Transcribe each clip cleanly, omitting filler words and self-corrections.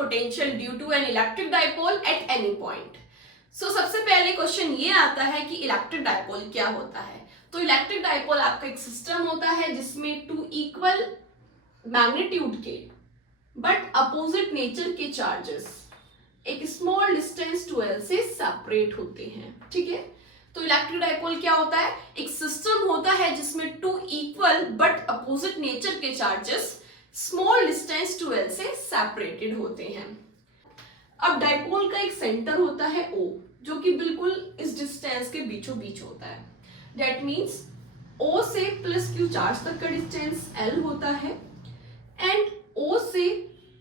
Potential due to an electric dipole at any point. So सबसे पहले question ये आता है कि इलेक्ट्रिक डाइपोल क्या होता है। तो इलेक्ट्रिक डाइपोल आपका एक सिस्टम होता है जिसमें टू इक्वल मैग्नीट्यूड के बट अपोजिट नेचर के चार्जेस एक स्मॉल डिस्टेंस टू एल से सेपरेट होते हैं। ठीक है, तो इलेक्ट्रिक डाइपोल क्या होता है, एक सिस्टम होता है जिसमें two equal but opposite nature के charges small distance two L से सेपरेटेड होते हैं। अब डाइपोल का एक सेंटर होता है O, जो कि बिल्कुल इस डिस्टेंस के बीचों बीच होता है। दैट मीन्स O से प्लस Q चार्ज तक का डिस्टेंस L होता है एंड O से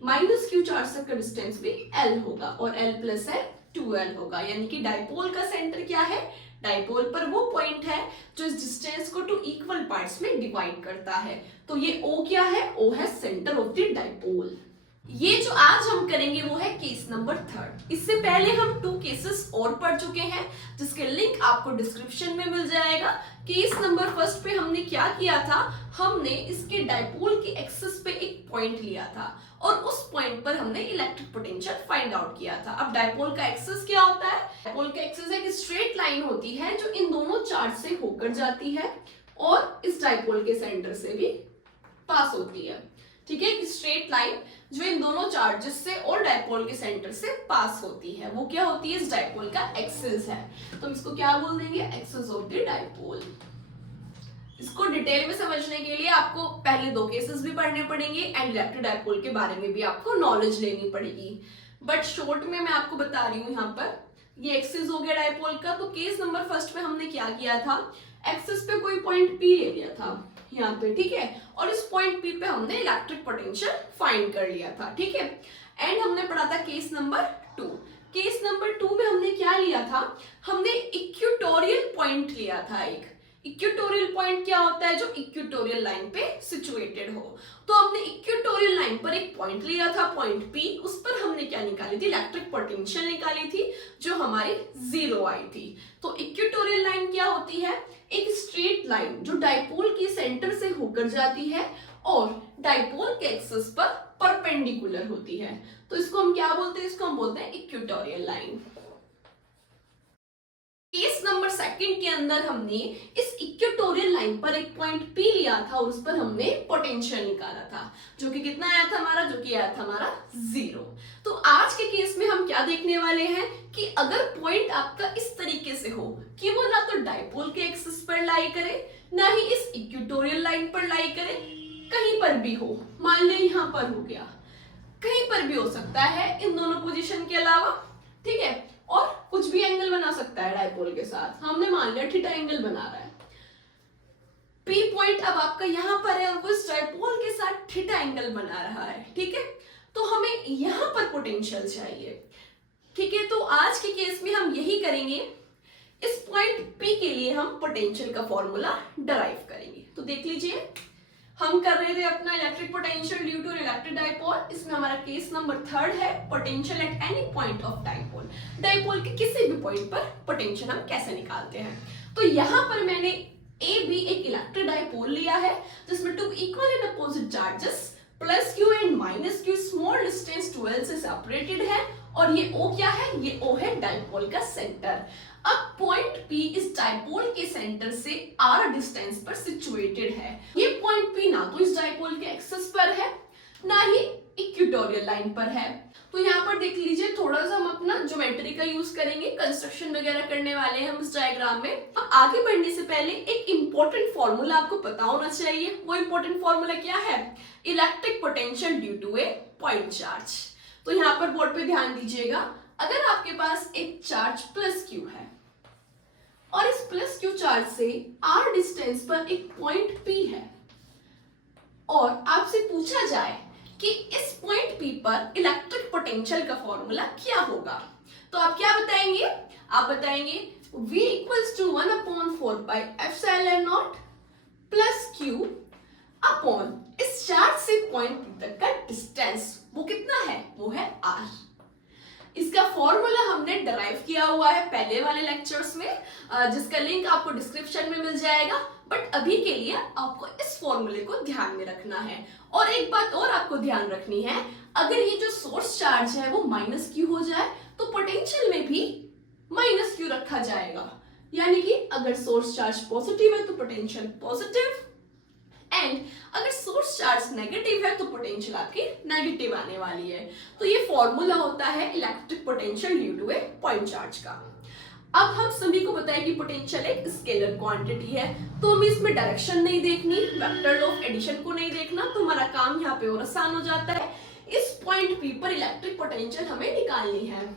माइनस Q चार्ज तक का डिस्टेंस भी L होगा और L प्लस है 2L होगा। यानी कि डाइपोल का सेंटर क्या है, डाइपोल पर वो पॉइंट है जो इस डिस्टेंस को टू इक्वल पार्ट्स में डिवाइड करता है। तो ये O क्या है, O है सेंटर ऑफ द डाइपोल। ये जो आज हम करेंगे वो है केस नंबर 3। इससे पहले हम 2 केसेस और पढ़ चुके हैं जिसके लिंक आपको डिस्क्रिप्शन में मिल जाएगा। केस नंबर 1 पे हमने क्या किया था, हमने इसके डाइपोल की एक्सिस पे एक पॉइंट लिया था और उस पॉइंट पर हमने इलेक्ट्रिक पोटेंशियल फाइंड आउट किया था। अब डाइपोल का एक्सिस क्या होता है, डाइपोल का एक्सिस एक स्ट्रेट लाइन होती है जो इन दोनों चार्ज से होकर जाती है और इस डाइपोल के सेंटर से भी पास होती है। ठीक है, स्ट्रेट लाइन जो इन दोनों चार्जेस से और डाइपोल के सेंटर से पास होती है वो क्या होती है, इस डाइपोल का एक्सिस है। तो हम इसको क्या बोल देंगे, एक्सिस ऑफ द डाइपोल। इसको डिटेल में समझने के लिए आपको पहले 2 केसेस भी पढ़ने पड़ेंगे एंड इलेक्ट्रिक डाइपोल के बारे में भी आपको नॉलेज लेनी पड़ेगी। बट शॉर्ट में मैं आपको बता रही हूँ, यहाँ पर ये एक्सिस हो गया डाइपोल का। तो केस नंबर 1 में हमने क्या किया था, एक्सिस पे कोई पॉइंट P ले लिया था यहाँ पे, ठीक है, और इस पॉइंट P पे हमने इलेक्ट्रिक पोटेंशियल फाइंड कर लिया था। ठीक है, एंड हमने पढ़ा था केस नंबर 2। केस नंबर 2 में हमने क्या लिया था, हमने इक्वेटोरियल पॉइंट लिया था। एक इक्वेटोरियल पॉइंट क्या होता है, जो इक्वेटोरियल लाइन पे सिचुएटेड हो। तो हमने इक्वेटोरियल लाइन पर एक पॉइंट लिया था, पॉइंट P, उस पर हमने क्या निकाली थी, इलेक्ट्रिक पोटेंशियल निकाली थी जो हमारी 0 आई थी। तो इक्वेटोरियल लाइन क्या होती है, एक स्ट्रेट लाइन जो डाइपोल के सेंटर से होकर जाती है और डाइपोल के एक्सिस पर परपेंडिकुलर होती है। तो इसको हम क्या बोलते हैं, इसको हम बोलते हैं इक्वेटोरियल लाइन। केस नंबर 2 के अंदर हमने इस इक्वेटोरियल लाइन पर एक पॉइंट P लिया था और उस पर हमने पोटेंशियल निकाला था जो कि कितना आया था हमारा, जो कि आया था हमारा 0। तो आज के केस में हम क्या देखने वाले हैं कि अगर पॉइंट आपका इस तरीके से हो कि वो ना तो डाइपोल के एक्सिस पर लाई करे ना ही इस इक्वेटोरियल लाइन पर लाई करे, कहीं पर भी हो, मान ले यहाँ पर हो गया, कहीं पर भी हो सकता है इन दोनों पोजीशन के अलावा। ठीक है, और कुछ भी एंगल बना सकता है डाइपोल के साथ। हमने मान लिया थीटा एंगल बना रहा है, P पॉइंट अब आपका यहाँ पर है और वो इस डाइपोल के साथ थीटा एंगल बना रहा है। ठीक है, तो हमें यहाँ पर पोटेंशियल चाहिए। ठीक है, तो आज के केस में हम यही करेंगे, इस पॉइंट P के लिए हम पोटेंशियल का फॉर्मूला डराइव करेंगे। तो देख लीजिए, हम कर रहे थे अपना electric potential due to electric dipole. इसमें हमारा केस नंबर 3 है, potential at any point of dipole. Dipole के किसी भी पॉइंट पर पोटेंशियल हम कैसे निकालते हैं। तो यहाँ पर मैंने ए बी एक इलेक्ट्रिक डाइपोल लिया है जिसमें two equal and opposite charges plus Q and minus Q small distance 12 से सेपरेटेड है और ये O क्या है, ये O है डाइपोल का सेंटर। अब पॉइंट P इस डाइपोल के सेंटर से R डिस्टेंस पर सिचुएटेड है। ये पॉइंट P ना तो इस डाइपोल के एक्सिस पर है ना ही इक्वेटोरियल लाइन पर है। तो यहाँ पर देख लीजिए, थोड़ा सा हम अपना ज्योमेट्री का यूज करेंगे, कंस्ट्रक्शन वगैरह करने वाले हैं हम इस डायग्राम में। अब आगे बढ़ने से पहले एक इंपॉर्टेंट फॉर्मूला आपको पता होना चाहिए। वो इंपॉर्टेंट फॉर्मूला क्या है, electric potential due to a point charge. तो यहाँ पर बोर्ड पे ध्यान दीजिएगा, अगर आपके पास एक चार्ज प्लस Q है और इस प्लस Q चार्ज से R डिस्टेंस पर एक पॉइंट P है और आपसे पूछा जाए कि इस पॉइंट P पर इलेक्ट्रिक पोटेंशियल का फॉर्मूला क्या होगा, तो आप क्या बताएंगे, आप बताएंगे V equals to 1/4 plus Q upon इस चार्ज से पॉइंट P तक का डिस्टेंस, वो कितना है, वो है R। इसका फॉर्मूला हमने डराइव किया हुआ है पहले वाले लेक्चर्स में, जिसका लिंक आपको डिस्क्रिप्शन में मिल जाएगा। बट अभी के लिए आपको इस फॉर्मूले को ध्यान में रखना है। और एक बात और आपको ध्यान रखनी है, अगर ये जो सोर्स चार्ज है वो माइनस क्यू हो जाए तो पोटेंशियल में भी माइनस क्यू रखा जाएगा। यानी कि अगर सोर्स चार्ज पॉजिटिव है तो पोटेंशियल पॉजिटिव, एंड अगर सोर्स चार्ज नेगेटिव है तो पोटेंशियल आपकी नेगेटिव आने वाली है। तो ये फॉर्मूला होता है electric potential due to a point charge का। अब हम सभी को पता है कि पोटेंशियल एक स्केलर क्वांटिटी है, तो हमें इसमें डायरेक्शन नहीं देखनी, वेक्टर ऑफ एडिशन को नहीं देखना, तो हमारा काम यहाँ पे और आसान हो जाता है। इस पॉइंट पी पर इलेक्ट्रिक पोटेंशियल हमें निकालनी है।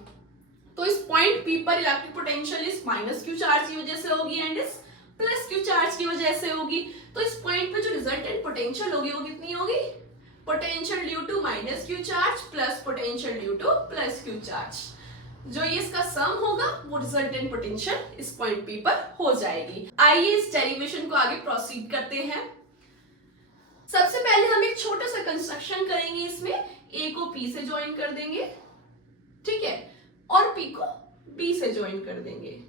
तो इस पॉइंट पी पर इलेक्ट्रिक पोटेंशियल इस माइनस क्यू चार्ज की वजह से होगी एंड इस प्लस क्यू चार्ज की वजह से होगी। तो इस पॉइंट पे जो रिजल्टेंट पोटेंशियल होगी वो कितनी होगी? Potential due to minus Q charge plus potential due to plus Q charge. जो ये इसका सम होगा वो रिजल्टेंट पोटेंशियल इस पॉइंट पी पर हो जाएगी। आइए इस डेरिवेशन को आगे प्रोसीड करते हैं। सबसे पहले हम एक छोटा सा कंस्ट्रक्शन करेंगे, इसमें ए को पी से ज्वाइन कर देंगे, ठीक है, और पी को बी से ज्वाइन कर देंगे।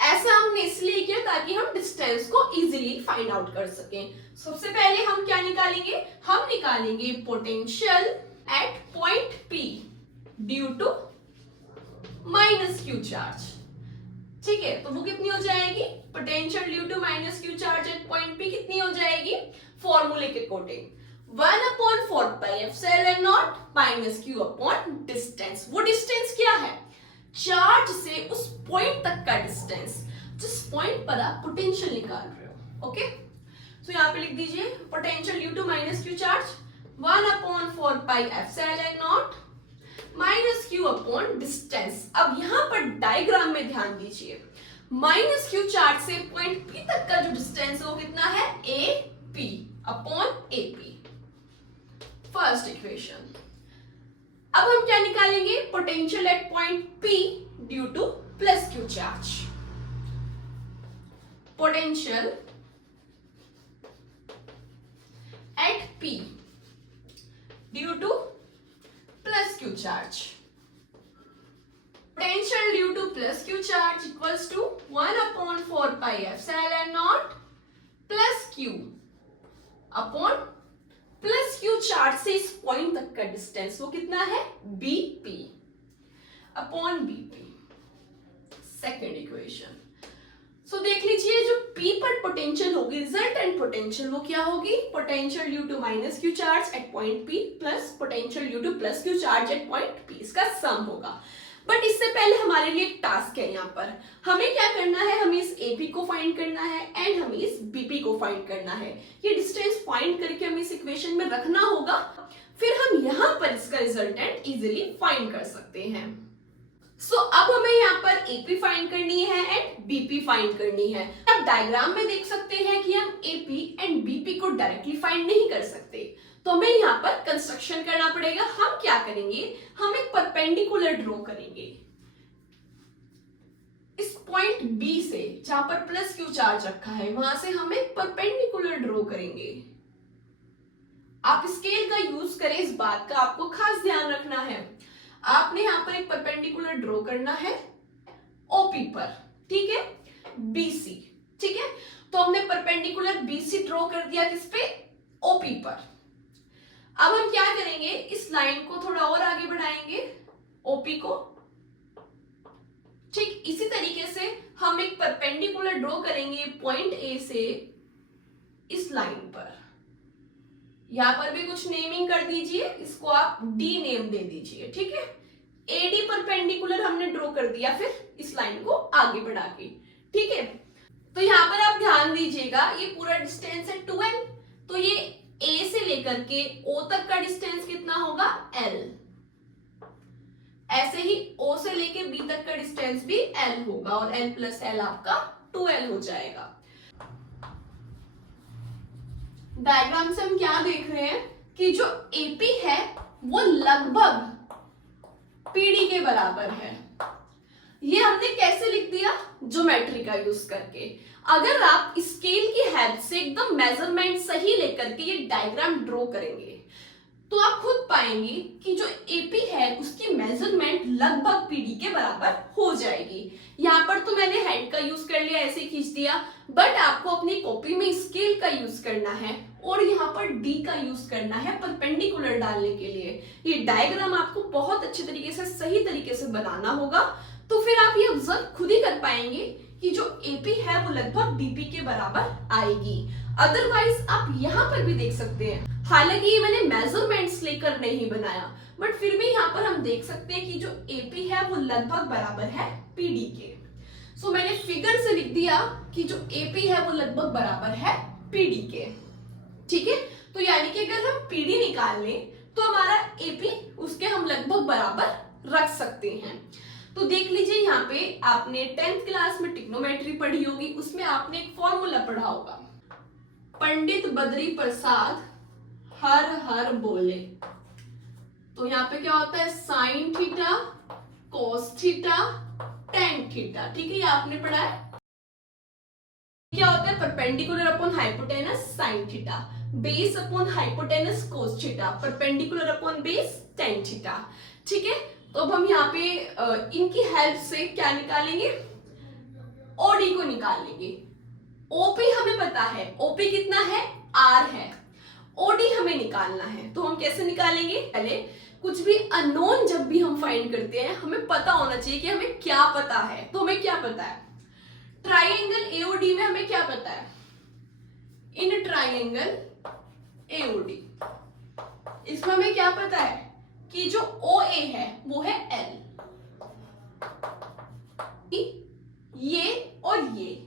ऐसा हमने इसलिए किया ताकि हम डिस्टेंस को इजीली फाइंड आउट कर सकें। सबसे पहले हम क्या निकालेंगे? हम निकालेंगे potential at point P due to minus Q charge, ठीक है। तो वो कितनी हो जाएगी? Potential due to minus Q charge at point P कितनी हो जाएगी? फॉर्मूले के according 1/4πε0 minus Q upon distance. वो डिस्टेंस क्या है? चार्ज से उस पॉइंट तक का डिस्टेंस जिस पॉइंट पर आप पोटेंशियल निकाल रहे हो। ओके, तो यहां पे लिख दीजिए potential due to minus Q charge 1/4πε0 minus Q upon distance. अब यहां पर डायग्राम में ध्यान दीजिए, माइनस क्यू चार्ज से पॉइंट पी तक का जो डिस्टेंस है वो कितना है? A P upon A P. First equation. अब हम क्या निकालेंगे? Potential at point P due to plus Q charge. Potential at P due to plus Q charge. Potential due to plus q charge equals to 1/4πε0 plus q upon plus Q charge से इस point तक का distance वो कितना है? bp upon bp। Second equation. So देख लीजिए जो p पर पोटेंशियल होगी, रिजल्टेंट पोटेंशियल वो क्या होगी? Potential due to minus Q charge at point p plus potential due to plus Q charge at point p, इसका सम होगा। बट इससे पहले हमारे लिए एक टास्क है, यहाँ पर हमें क्या करना है? हमें इस AP को फाइंड करना है एंड हमें इस BP को फाइंड करना है। ये डिस्टेंस फाइंड करके हमें इस इक्वेशन में रखना होगा, फिर हम यहाँ पर इसका रिजल्टेंट इजीली फाइंड कर सकते हैं। सो अब हमें यहाँ पर AP फाइंड करनी है एंड BP फाइंड करनी है। अब डायग्राम में देख सकते हैं कि हम AP एंड BP को डायरेक्टली फाइंड नहीं कर सकते, तो हमें यहाँ पर कंस्ट्रक्शन करना पड़ेगा। हम क्या करेंगे? हम एक परपेंडिकुलर ड्रॉ करेंगे इस पॉइंट B से, जहां पर प्लस क्यू चार्ज रखा है, वहां से हम एक परपेंडिकुलर ड्रॉ करेंगे। आप स्केल का यूज करें, इस बात का आपको खास ध्यान रखना है। आपने यहाँ पर एक परपेंडिकुलर ड्रॉ करना है OP पर, ठीक है, BC, ठीक है। तो हमने परपेंडिकुलर BC ड्रॉ कर दिया किस पे? OP पर। अब हम क्या करेंगे? इस लाइन को थोड़ा और आगे बढ़ाएंगे, OP को, ठीक इसी तरीके से हम एक परपेंडिकुलर ड्रॉ करेंगे पॉइंट A से इस लाइन पर। यहां पर भी कुछ नेमिंग कर दीजिए, इसको आप D नेम दे दीजिए, ठीक है। AD परपेंडिकुलर हमने ड्रॉ कर दिया, फिर इस लाइन को आगे बढ़ा के, ठीक है। तो यहां पर आप ध्यान दीजिएगा, ये पूरा डिस्टेंस है 2l, तो ये A से लेकर के O तक का डिस्टेंस कितना होगा? L। ऐसे ही O से लेके B तक का डिस्टेंस भी L होगा और L प्लस L आपका 2L हो जाएगा। डायग्राम से हम क्या देख रहे हैं कि जो AP है वो लगभग PD के बराबर है। ये हमने कैसे लिख दिया? ज्योमेट्री का यूज करके। अगर आप स्केल की हेल्प से एकदम मेजरमेंट सही लेकर के ये डायग्राम ड्रॉ करेंगे तो आप खुद कब पाएंगे कि जो एपी है उसकी मेजरमेंट लगभग पीडी के बराबर हो जाएगी। यहाँ पर तो मैंने हेड का यूज कर लिया, ऐसे ही खींच दिया, बट आपको अपनी कॉपी में स्केल का यूज करना है और यहाँ पर डी का यूज करना है परपेंडिकुलर डालने के लिए। ये डायग्राम आपको बहुत अच्छे तरीके से, सही तरीके से बनाना होगा, तो फिर आप ये ऑब्जर्व खुद ही कर पाएंगे कि जो एपी है वो लगभग डीपी के बराबर आएगी। अदरवाइज आप यहाँ पर भी देख सकते हैं, हालांकि ये मैंने मेजरमेंट्स लेकर नहीं बनाया, बट फिर भी यहाँ पर हम देख सकते हैं कि जो एपी है वो लगभग बराबर है पीडी के। सो मैंने फिगर से लिख दिया कि जो एपी है वो लगभग बराबर है पीडी के। ठीक है, तो यानी कि अगर हम पीडी निकाल लें तो हमारा एपी उसके हम लगभग बराबर रख सकते हैं। तो देख लीजिए, यहाँ पे आपने 10th क्लास में ट्रिग्नोमेट्री पढ़ी होगी, उसमें आपने एक फॉर्मूला पढ़ा होगा, पंडित बद्री प्रसाद हर हर बोले। तो यहाँ पे क्या होता है, sine theta cos theta tan theta. ठीक है, ये आपने पढ़ा है। क्या होता है, perpendicular upon hypotenuse sine theta, base upon hypotenuse cos theta, perpendicular upon base tan theta. ठीक है, तो अब हम यहाँ पे इनकी हेल्प से क्या निकालेंगे, ओडी को निकाल लेंगे। ओपी हमें पता है, ओपी कितना है, आर है, ओडी हमें निकालना है, तो हम कैसे निकालेंगे, पहले कुछ भी अननोन जब भी हम फाइंड करते हैं हमें पता होना चाहिए कि हमें क्या पता है। तो हमें क्या पता है, ट्राइंगल एओडी में हमें क्या पता है, इन ट्राइंगल एओडी इसमें हमें क्या पता है कि जो OA है वो है L, ये और ये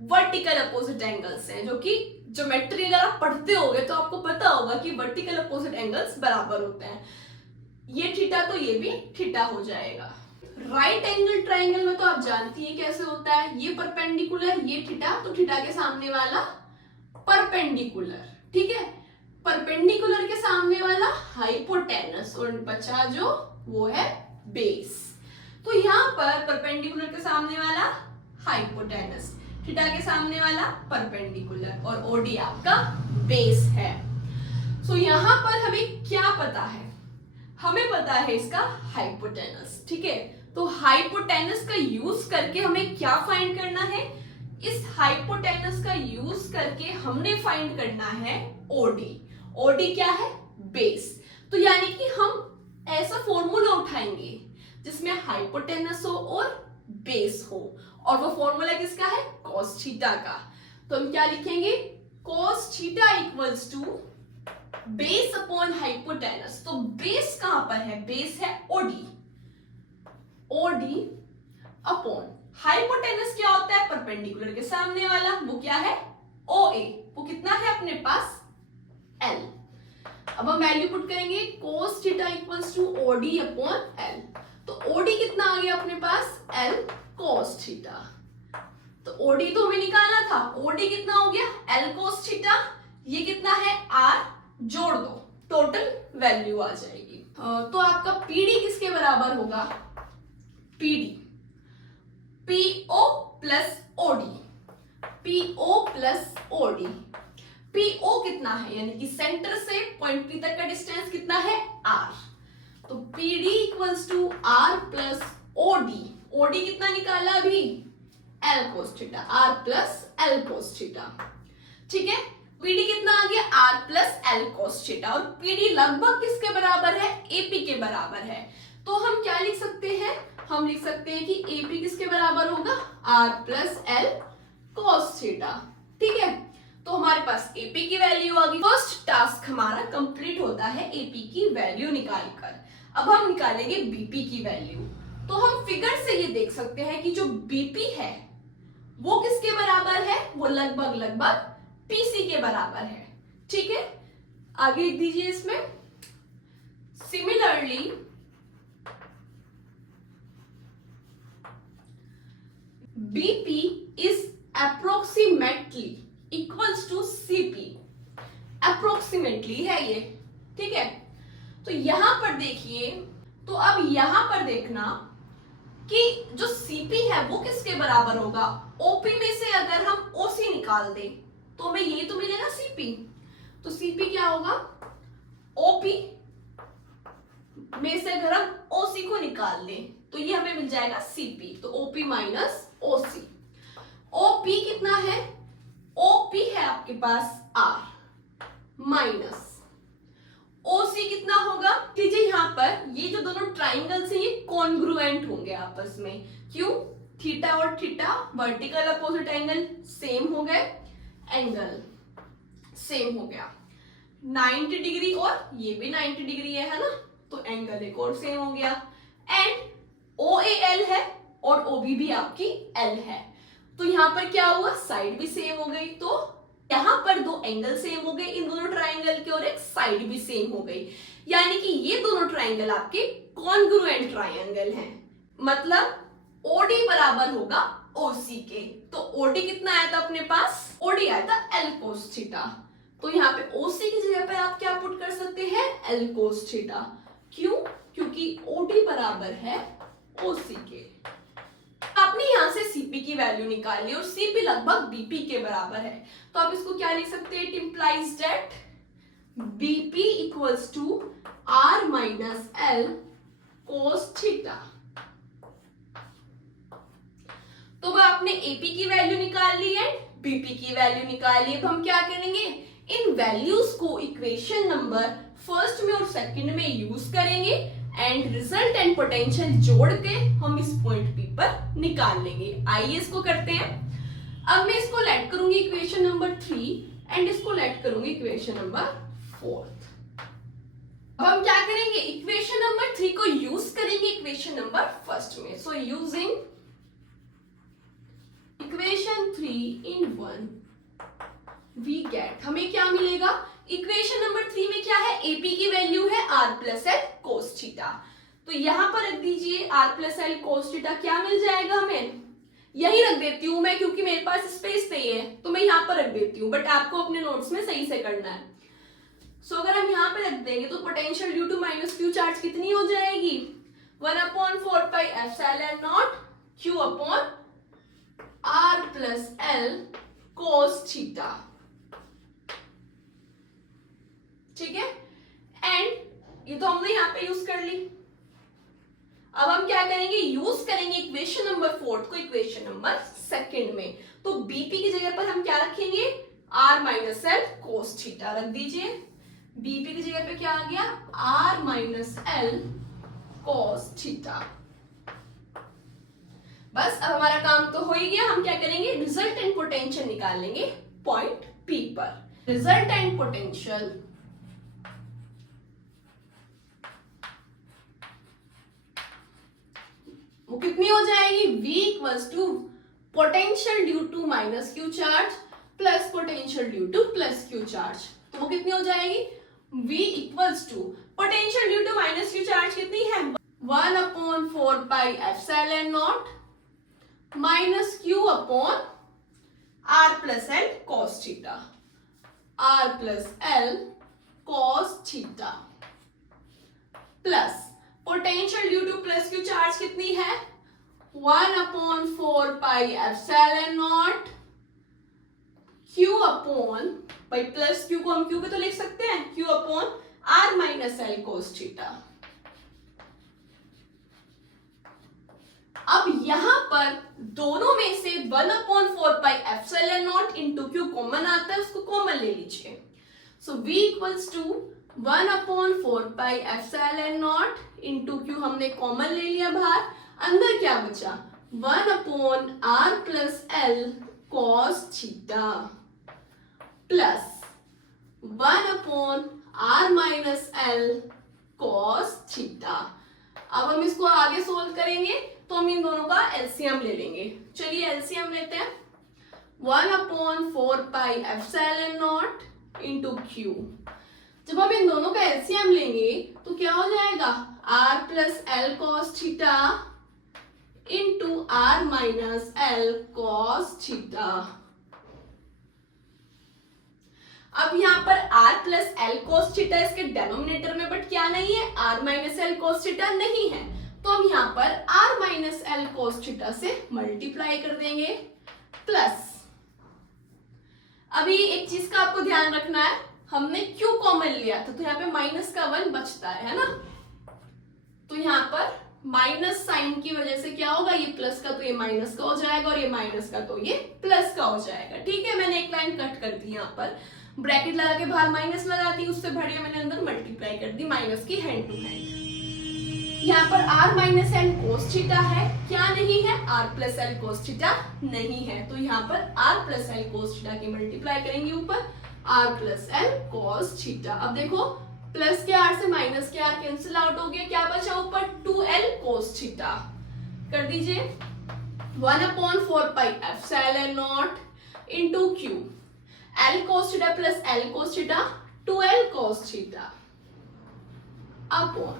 वर्टिकल अपोजिट एंगल्स हैं, जो कि ज्योमेट्री अगर आप पढ़ते होगे तो आपको पता होगा कि वर्टिकल अपोजिट एंगल्स बराबर होते हैं। ये थीटा तो ये भी थीटा हो जाएगा। राइट एंगल ट्राइंगल में तो आप जानती हैं कैसे होता है, ये परपेंडिकुलर, ये थीटा, तो थीटा के सामने वाला परपेंडिकुलर। ठीक है, परपेंडिकुलर के सामने वाला हाइपोटेनस और बचा जो वो है बेस। तो यहाँ पर परपेंडिकुलर के सामने वाला हाइपोटेनस, थीटा के सामने वाला परपेंडिकुलर और ओडी आपका बेस है। सो यहाँ पर हमें क्या पता है, हमें पता है इसका हाइपोटेनस। ठीक है, तो हाइपोटेनस का यूज करके हमें क्या फाइंड करना है, इस हाइपोटेनस का यूज करके हमने फाइंड करना है ओडी। ओडी क्या है, बेस। तो यानी कि हम ऐसा फॉर्मूला उठाएंगे जिसमें हाइपोटेनस हो और बेस हो, और वो फॉर्मूला किसका है, cos थीटा का। तो हम क्या लिखेंगे, cos theta equals to base upon hypotenuse. तो बेस कहां पर है, बेस है ओडी, ओडी अपॉन हाइपोटेनस क्या होता है, परपेंडिकुलर के सामने वाला, वो क्या है, OA, वो कितना है अपने पास, L। अब हम वैल्यू पुट करेंगे, cos theta equals to OD upon L। तो OD कितना आ गया अपने पास, L cos थीटा। तो OD तो हमें निकालना था, OD कितना हो गया, L cos थीटा, ये कितना है R, जोड़ दो, टोटल वैल्यू आ जाएगी। तो आपका PD किसके बराबर होगा, PD PO plus OD, PO plus OD। PO कितना है, यानी कि सेंटर से पॉइंट P तक का डिस्टेंस कितना है, R। तो PD equals to R plus OD। OD कितना निकाला अभी, L cos theta, R plus L cos theta. ठीक है, PD कितना आ गया, R plus L cos theta, और PD लगभग किसके बराबर है, AP के बराबर है। तो हम क्या लिख सकते हैं, हम लिख सकते हैं कि AP किसके बराबर होगा, R plus L cos theta. ठीक है, तो हमारे पास AP की वैल्यू आ गई। फर्स्ट टास्क हमारा कंप्लीट होता है AP की वैल्यू निकालकर। अब हम निकालेंगे BP की वैल्यू। तो हम फिगर से ये देख सकते हैं कि जो BP है वो किसके बराबर है, वो लगभग लगभग PC के बराबर है। ठीक है, आगे लिख दीजिए इसमें, similarly BP is approximately equals to CP। Approximately है ये। ठीक है, तो यहां पर देखिए, तो अब यहां पर देखना कि जो CP है वो किसके बराबर होगा, OP में से अगर हम OC निकाल दें तो हमें ये तो मिलेगा CP। तो CP क्या होगा, OP में से अगर हम OC को निकाल दें तो ये हमें मिल जाएगा CP, तो OP माइनस OC। OP कितना है? OP है आपके पास R माइनस OC कितना होगा? लीजिए यहाँ पर ये जो दोनों ट्राइंगल्स हैं ये कॉन्ग्रुएंट होंगे आपस में। क्यों? थीटा और theta vertical opposite angle same हो गए, एंगल सेम हो गया 90 डिग्री और ये भी 90 डिग्री है ना, तो एंगल एक और सेम हो गया। एंड OAL है और OB भी आपकी L है, तो यहाँ पर क्या हुआ? साइड भी सेम हो गई, तो यहाँ पर दो एंगल सेम हो गए इन दोनों ट्राइंगल के और एक साइड भी सेम हो गई, यानी कि ये दोनों ट्राइंगल आपके कॉन्ग्रुएंट ट्राइंगल हैं। मतलब OD बराबर होगा OC के, तो OD कितना आया था अपने पास? OD आया था L cos थीटा, तो यहाँ पे OC की जगह पे आप क्या पुट कर सकते हैं? L cos theta. क्यों? क्योंकि OD बराबर है OC के। आपने यहाँ से CP की वैल्यू निकाल ली और CP लगभग BP के बराबर है, तो आप इसको क्या लिख सकते हैं? It implies that BP equals to R minus L cos theta. तो अब आपने AP की वैल्यू निकाल ली है, BP की वैल्यू निकाल ली। अब हम क्या करेंगे? इन वैल्यूज को इक्वेशन नंबर फर्स्ट में और सेकंड में यूज करेंगे एंड रिजल्ट एंड पोटेंशियल जोड़ के हम इस पॉइंट P पर निकाल लेंगे। आइए इसको करते हैं। अब मैं इसको लेट करूंगी इक्वेशन नंबर 3 एंड इसको लेट करूंगी इक्वेशन नंबर 4। अब हम क्या करेंगे? इक्वेशन नंबर 3 को यूज करेंगे इक्वेशन नंबर फर्स्ट में। So using equation 3 in 1 we get, हमें क्या मिलेगा? इक्वेशन नंबर 3 में क्या है? AP की वैल्यू है R plus L cos theta, तो यहां पर रख दीजिए R plus L cos theta. क्या मिल जाएगा हमें? यही रख देती हूं मैं, क्योंकि मेरे पास स्पेस नहीं है तो मैं यहां पर रख देती हूँ, बट आपको अपने नोट्स में सही से करना है। सो अगर हम यहाँ पे रख देंगे तो potential due to minus Q charge कितनी हो जाएगी? 1/4 pi epsilon naught Q upon R plus L cos theta. ठीक है, एंड ये तो हमने यहाँ पे यूज कर ली। अब हम क्या करेंगे? यूज करेंगे इक्वेशन नंबर 4 को इक्वेशन नंबर सेकंड में। तो BP की जगह पर हम क्या रखेंगे? R minus L cos theta रख दीजिए। BP की जगह पे क्या आ गया? R minus L cos theta. बस अब हमारा काम तो हो ही गया। हम क्या करेंगे? रिजल्ट एंड पोटेंशियल निकाल लेंगे पॉइंट P पर। रिजल्ट एंड पोटेंशियल वो कितनी हो जाएगी? V equals to potential due to minus Q charge plus potential due to plus Q charge, तो वो कितनी हो जाएगी? V equals to potential due to minus Q charge कितनी है? 1/4 pi epsilon naught minus Q upon R plus L cos theta. R plus L cos theta plus potential due to plus Q charge कितनी है? 1/4 pi epsilon naught Q upon, भाई plus Q को हम Q पे तो लिख सकते हैं, Q upon R minus L cos theta. अब यहां पर दोनों में से 1/4 pi epsilon naught into Q common आता है, उसको कॉमन ले लीजिए। So V equals to 1/4 pi epsilon naught into Q हमने कॉमन ले लिया बाहर, अंदर क्या बचा? 1/R plus L cos theta plus 1/R minus L cos theta. अब हम इसको आगे सोल्व करेंगे तो हम इन दोनों का एलसीएम ले लेंगे। चलिए एलसीएम लेते हैं। 1/4 pi epsilon naught into Q। जब हम इन दोनों का एलसीएम लेंगे तो क्या हो जाएगा? R plus L cos theta into R minus L cos theta. अब यहाँ पर R plus L cos theta इसके डेनोमिनेटर में, बट क्या नहीं है? R minus L cos theta नहीं है, तो हम यहाँ पर R minus L cos theta से मल्टीप्लाई कर देंगे प्लस। अभी एक चीज का आपको ध्यान रखना है, हमने क्यू कॉमन लिया था, तो यहाँ पे माइनस का 1 बचता है ना। तो यहाँ पर माइनस साइन की वजह से क्या होगा, ये प्लस का तो ये माइनस का हो जाएगा और ये माइनस का तो ये प्लस का हो जाएगा। ठीक है, मैंने एक लाइन कट कर दी, यहाँ पर ब्रैकेट लगा के बाहर माइनस लगा दी, उससे बढ़िया मैंने अंदर मल्टीप्लाई कर दी माइनस की हैंड टू हैंड। यहाँ पर r minus L cos theta है, क्या नहीं है, r plus L cos theta नहीं है। तो यहाँ पर r plus L cos theta की मल्टीप्लाई करेंगे ऊपर, r plus L cos theta. अब देखो प्लस के r से माइनस के r कैंसिल आउट हो गया, क्या बचा ऊपर 2l कोस थीटा। कर दीजिए 1/4 pi epsilon not into q, l cos theta plus l cos theta 2l cos theta upon,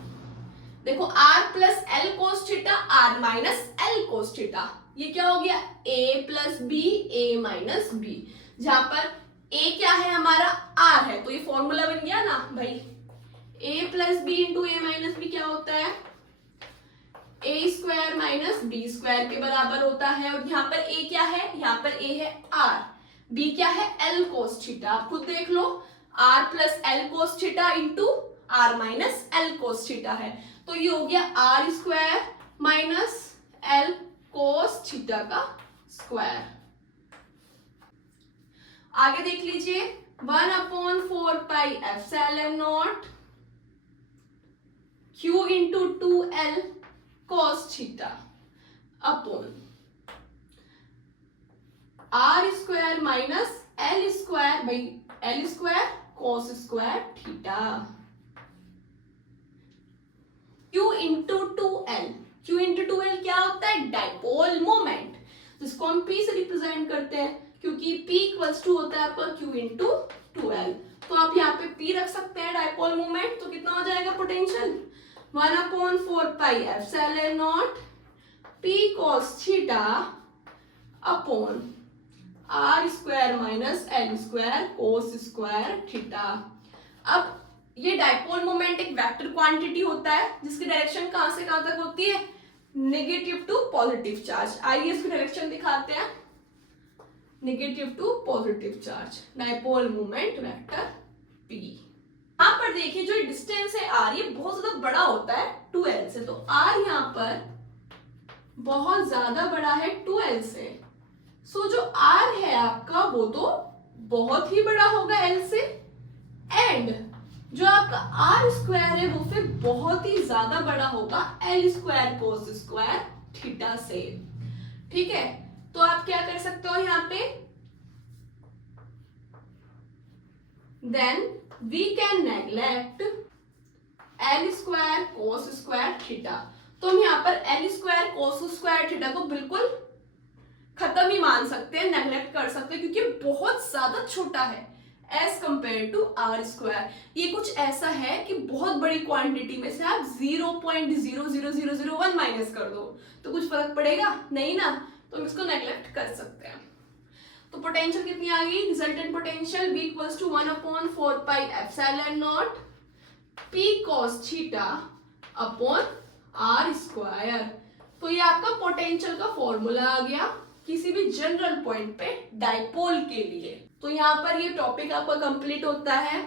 देखो r plus l cos theta r minus l cos theta, ये क्या हो गया a plus b a minus b, जहां पर a क्या है हमारा r है, तो ये फॉर्मूला बन गया ना भाई, a plus B into A minus B क्या होता है, a square minus b square के बराबर होता है। और यहाँ पर a क्या है, यहाँ पर a है r, b क्या है l कोस थीटा, आप खुद देख लो, r plus l cos theta into r minus l cos theta है, तो ये हो गया r square minus l cos theta का स्क्वायर। आगे देख लीजिए 1/4 pi epsilon naught q into 2l cos theta upon r square minus l square by l square cos square theta, q into 2l, q into 2l क्या होता है, dipole moment, जिसको हम p से रिप्रेजेंट करते हैं, क्योंकि p इक्वल्स टू होता है आपका q इंटू 2l। तो आप यहाँ पे p रख सकते हैं डाइपोल मोमेंट, तो कितना हो जाएगा potential 1/4 pi epsilon naught p cos theta upon r square minus l square cos square theta. अब ये डाइपोल मोमेंट एक वेक्टर क्वांटिटी होता है जिसकी डायरेक्शन कहां से कहां तक होती है, नेगेटिव टू पॉजिटिव चार्ज। आइए इसकी डायरेक्शन दिखाते हैं, negative to positive charge, dipole moment vector p। यहाँ पर देखिए जो डिस्टेंस है r, ये बहुत ज्यादा बड़ा होता है 2l से, तो r यहाँ पर बहुत ज्यादा बड़ा है 2l से, सो जो r है आपका वो तो बहुत ही बड़ा होगा l से, एंड जो आपका r स्क्वायर है वो फिर बहुत ही ज्यादा बड़ा होगा l square cos square theta से। ठीक है, तो आप क्या कर सकते हो यहाँ पे, then we can neglect l square cos square theta. तो हम यहाँ पर l square cos square theta को बिल्कुल खत्म ही मान सकते हैं, नेग्लेक्ट कर सकते हैं, क्योंकि बहुत ज्यादा छोटा है as compare to r square. ये कुछ ऐसा है कि बहुत बड़ी क्वांटिटी में से आप 0.00001 माइनस कर दो तो कुछ फर्क पड़ेगा नहीं ना, तो हम इसको नेग्लेक्ट कर सकते हैं। तो पोटेंशियल कितनी आ गई, resultant potential v equals to 1/4 pi epsilon naught p cos theta upon r square. तो ये आपका पोटेंशियल का फॉर्मूला आ गया किसी भी जनरल पॉइंट पे डाइपोल के लिए। तो यहाँ पर ये टॉपिक आपका कंप्लीट होता है।